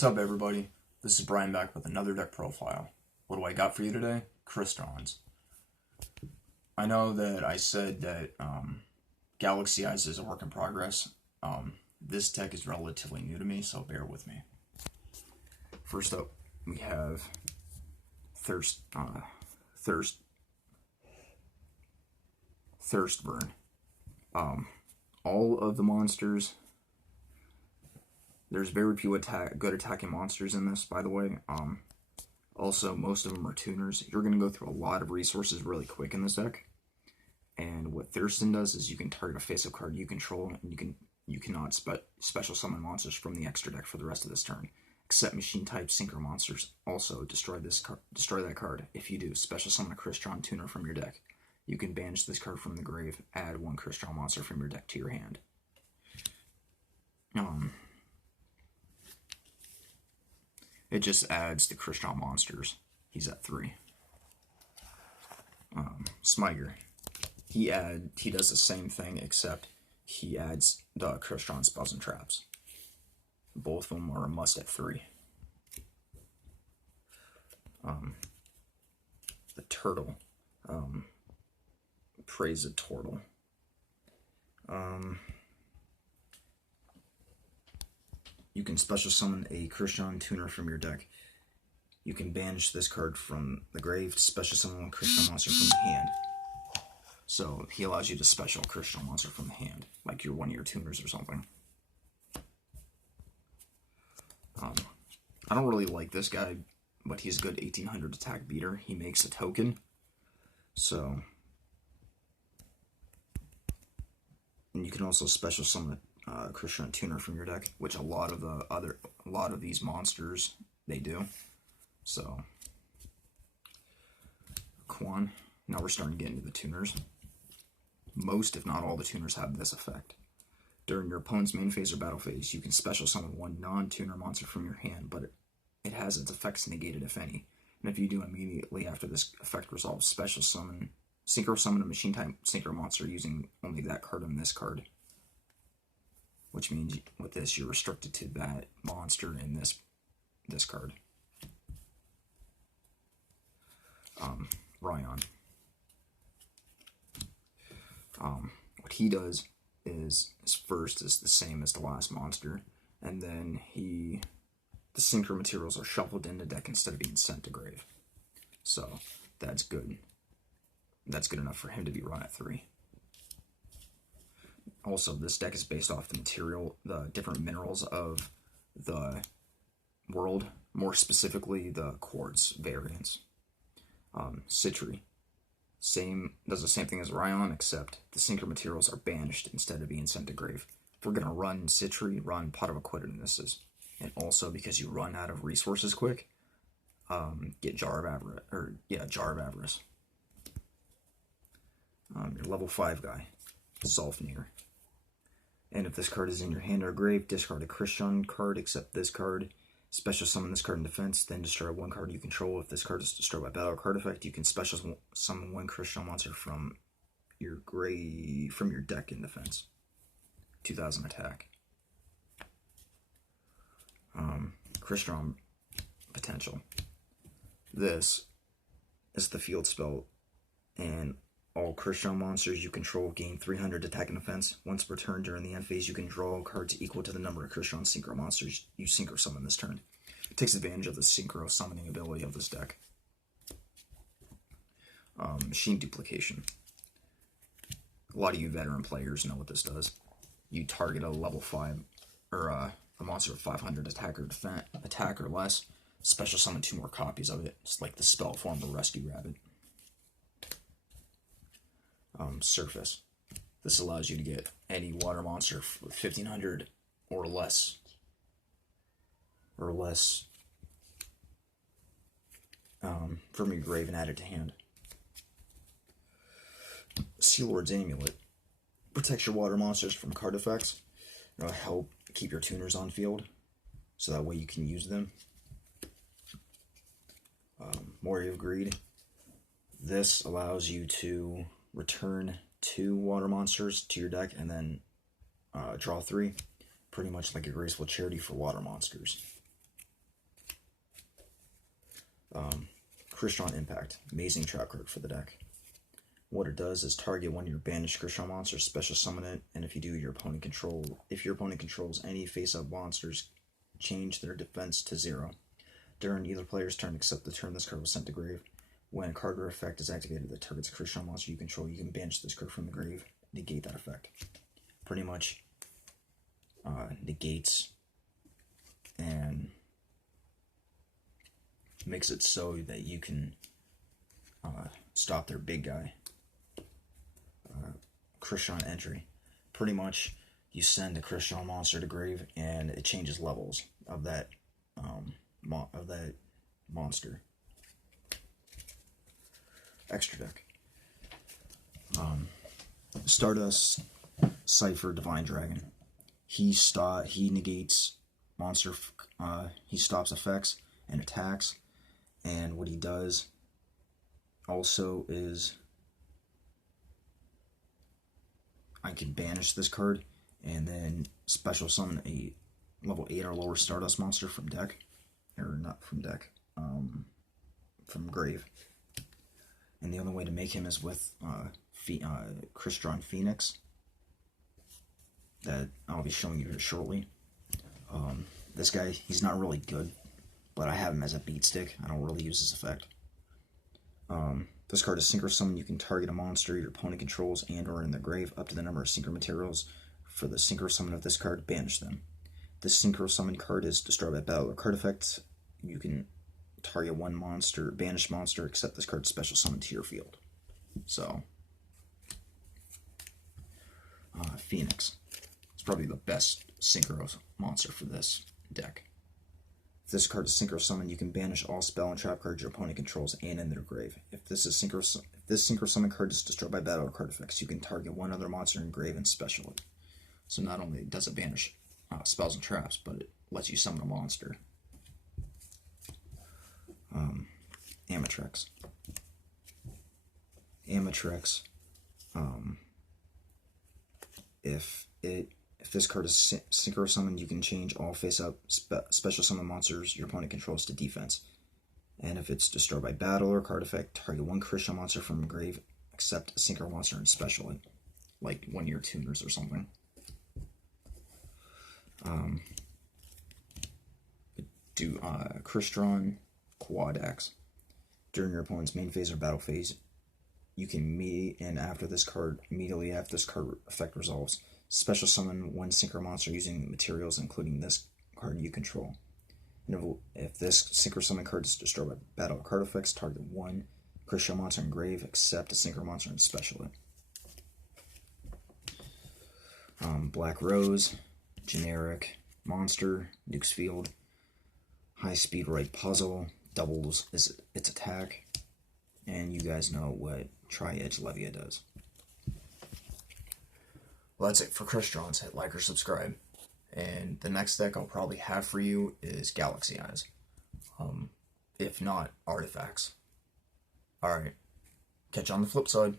What's up, everybody? This is Brian back with another deck profile. What do I got for you today? Crystrons. I know that I said that Galaxy Eyes is a work in progress. This deck is relatively new to me, so bear with me. First up, we have Thirst Burn. All of the monsters. There's very few good attacking monsters in this, by the way. Also, most of them are tuners. You're going to go through a lot of resources really quick in this deck. And what Thurston does is you can target a face-up card you control, and you cannot special summon monsters from the extra deck for the rest of this turn, except machine-type synchro monsters. Also, destroy that card. If you do, special summon a Crystron tuner from your deck. You can banish this card from the grave, add one Crystron monster from your deck to your hand. It just adds the Crystron monsters. He's at 3. Smyger. He does the same thing, except he adds the Crystron spells and traps. Both of them are a must at 3. The Turtle. Praise the Turtle. You can special summon a Crystron tuner from your deck. You can banish this card from the grave, special summon one Crystron monster from the hand. So he allows you to special Crystron monster from the hand, like you're one of your tuners or something. I don't really like this guy, but he's a good 1800 attack beater. He makes a token, so. And you can also special summon Crystron tuner from your deck, which a lot of these monsters they do. So Quan. Now we're starting to get into the tuners. Most, if not all, the tuners have this effect. During your opponent's main phase or battle phase, you can special summon one non-tuner monster from your hand, but it has its effects negated if any. And if you do immediately after this effect resolves, special summon, synchro summon a machine type synchro monster using only that card and this card. Which means with this, you're restricted to that monster in this card. Ryan. What he does is his first is the same as the last monster, and then the synchro materials are shuffled into deck instead of being sent to grave. So that's good. That's good enough for him to be run at 3. Also, this deck is based off the different minerals of the world, more specifically the quartz variants. Citri. Does the same thing as Ryan, except the synchro materials are banished instead of being sent to grave. If we're going to run Citri, run Pot of Acquittednesses. And also, because you run out of resources quick, get Jar of Avarice. Your level 5 guy, Zolfnir. And if this card is in your hand or grave, discard a Crystron card, except this card. Special summon this card in defense, then destroy one card you control. If this card is destroyed by battle or card effect, you can special summon one Crystron monster from your deck in defense. 2000 attack. Crystron potential. This is the field spell, and all Crystron monsters you control gain 300 attack and defense. Once per turn during the end phase, you can draw cards equal to the number of Crystron synchro monsters you synchro summon this turn. It takes advantage of the synchro summoning ability of this deck. Machine duplication. A lot of you veteran players know what this does. You target a level 5 or a monster with 500 attack or less. Special summon 2 more copies of it. It's like the spell form of Rescue Rabbit. Surface. This allows you to get any water monster with 1500 or less from your grave and add it to hand. Sea Lord's Amulet protects your water monsters from card effects. It'll help keep your tuners on field, so that way you can use them. Warrior of Greed. This allows you to return 2 water monsters to your deck and then draw 3. Pretty much like a graceful charity for water monsters. Crystron Impact, amazing trap card for the deck. What it does is target one of your banished Crystron monsters, special summon it, and if your opponent controls any face-up monsters, change their defense to 0. During either player's turn except the turn this card was sent to grave. When a card or effect is activated that targets a Crystron monster you control, you can banish this card from the grave, negate that effect. Pretty much negates and makes it so that you can stop their big guy. Crystron entry. Pretty much you send a Crystron monster to grave and it changes levels of that monster. Extra deck. Stardust Cypher Divine Dragon. He negates monster. He stops effects and attacks, and what he does also is I can banish this card and then special summon a level 8 or lower Stardust monster from deck, or not from deck, from grave. And the only way to make him is with Crystron Phoenix, that I'll be showing you here shortly. This guy, he's not really good, but I have him as a beat stick. I don't really use his effect. This card is Synchro Summon. You can target a monster your opponent controls and or in their grave up to the number of Synchro materials. For the Synchro Summon of this card, banish them. This Synchro Summon card is destroyed by battle or card effects. You can target one monster, banish monster, except this card special summon to your field. So, Phoenix. It's probably the best Synchro monster for this deck. If this card is Synchro Summon, you can banish all spell and trap cards your opponent controls and in their grave. If this Synchro Summon card is destroyed by battle or card effects, you can target one other monster in grave and special it. So not only does it banish spells and traps, but it lets you summon a monster. Amatrex. If this card is Synchro Summon, you can change all face-up special summon monsters your opponent controls to defense. And if it's destroyed by battle or card effect, target one Crystron monster from grave, except a Synchro monster and special it, like one of your tuners or something. Crystron Quad-X. During your opponent's main phase or battle phase, you can immediately after this card effect resolves, special summon one Synchro monster using materials including this card you control. And if this Synchro Summon card is destroyed by battle or card effects, target one Crystron monster in grave, except a Synchro monster and special it. Black Rose, generic monster, nukes field, high speed right puzzle, doubles its attack, and you guys know what Tri-Edge Levia does. Well, that's it for Crystrons. Hit like or subscribe. And the next deck I'll probably have for you is Galaxy Eyes. If not, Artifacts. Alright, catch you on the flip side.